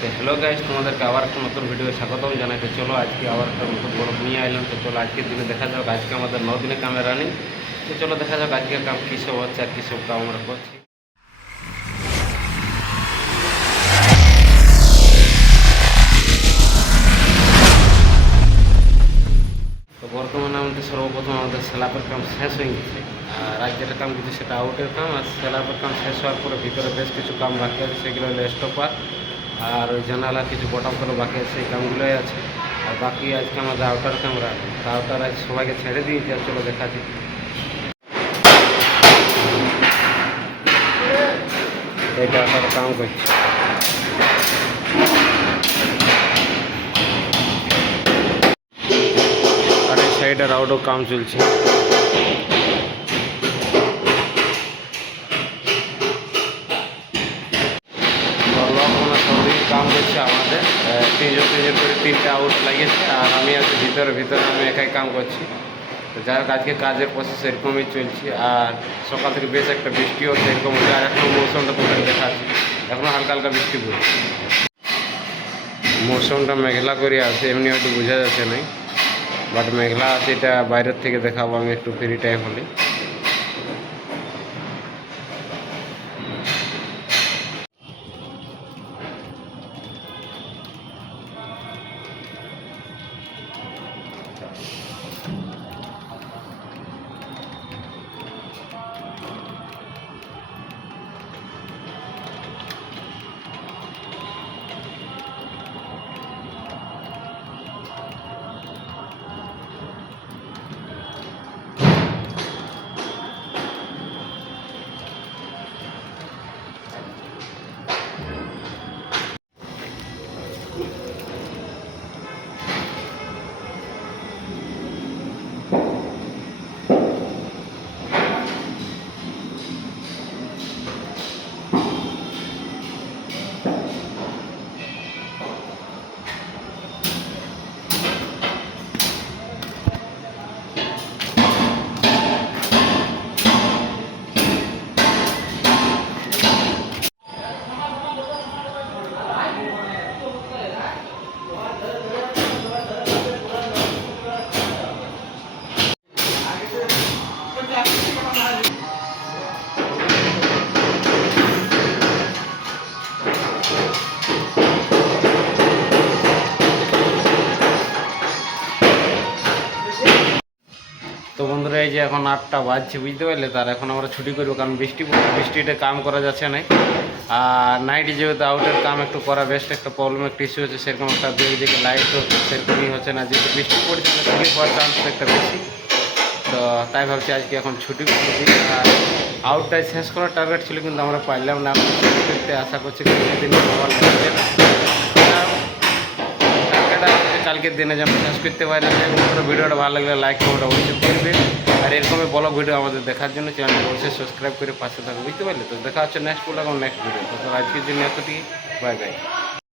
তো hello guys, তোমাদেরকে আবার একটা নতুন ভিডিও স্বাগতম জানাই। তো চলো আজকে আবার একটা নতুন বড় নিয়ে আইলাম। তো চলো আজকের দিনে দেখা যাক, আজকে আমাদের 9 দিনে কামে রানিং। তো চলো দেখা যাক আজকের কাম কী সব হচ্ছে আর কী সব কাম আমরা করছি। তো বর্তমানে আমাদের সর্বপ্রথম আমাদের স্ল্যাবের কাম শেষ হয়ে গেছে। আর আজ যেটা কাম কিছু সেটা আউটের কাম, আর স্ল্যাবের কাম শেষ হওয়ার পরে ভিতরে বেশ কিছু কাম বাকি আছে, সেগুলো হলো স্টপার আর ওই জানালা কিছু বটম করে বাকি আছে, সেই কামগুলোই আছে। আর বাকি আজকে আমাদের আউটার কাম রাখবে। আউটার আজ সবাইকে ছেড়ে দিয়েছি, আর চলো দেখা দিই। এইটা আউটার কাম করছে, আর এই সাইডের আউটও কাম চলছে। কাম করছে আমাদের তিনজন করে 3টা আউট লাগিয়েছে, আর আমি আছি ভিতরে আমি একাই কাম করছি। তো যাই হোক আজকে কাজের প্রসেস এরকমই চলছে। আর সকাল থেকে বেশ একটা বৃষ্টিও সেরকম হচ্ছে, আর এখনও মৌসুমটা তোমাদের দেখা আছে, এখনও হালকা হালকা বৃষ্টি পড়ছে। মৌসুমটা মেঘলা করে আছে, এমনি হয়তো বোঝা যাচ্ছে না, বাট মেঘলা আছে। এটা বাইরের থেকে দেখাবো আমি একটু ফ্রি টাইম হলে। তো বন্ধুরা, এই যে এখন 8টা বাজছে, বুঝতে পারলে, তার এখন আমরা ছুটি করবো, কারণ বৃষ্টিতে কাম করা যাচ্ছে না। আর নাইটে যেহেতু আউটের কাম একটু করা বেস্ট একটা প্রবলেম, একটা ইস্যু হচ্ছে, সেরকম একটা দিকে লাইটও সেরকমই হচ্ছে না, যেহেতু বৃষ্টি পড়ছে না, ছুটি পড়ার চান্স একটা বেশি। তো তাই ভাবছি আজকে এখন ছুটি করছি। আর আউটটাই শেষ করার টার্গেট ছিল, কিন্তু আমরা পারলাম না। করতে আশা করছি দিন সবার লাগছে না, কালকের দিনে যেন শেষ করতে পারি না। ভিডিওটা ভালো লাগলে লাইক কমেন্ট অবশ্যই করবে, আর এরকমই ব্লগ ভিডিও আমাদের দেখার জন্য চ্যানেলটি অবশ্যই সাবস্ক্রাইব করে পাশে থাকবে, বুঝতে পারলে। তো দেখা হচ্ছে নেক্সট ব্লগ এবং নেক্সট ভিডিও। তো আজকের জন্য এতটি, বাই বাই।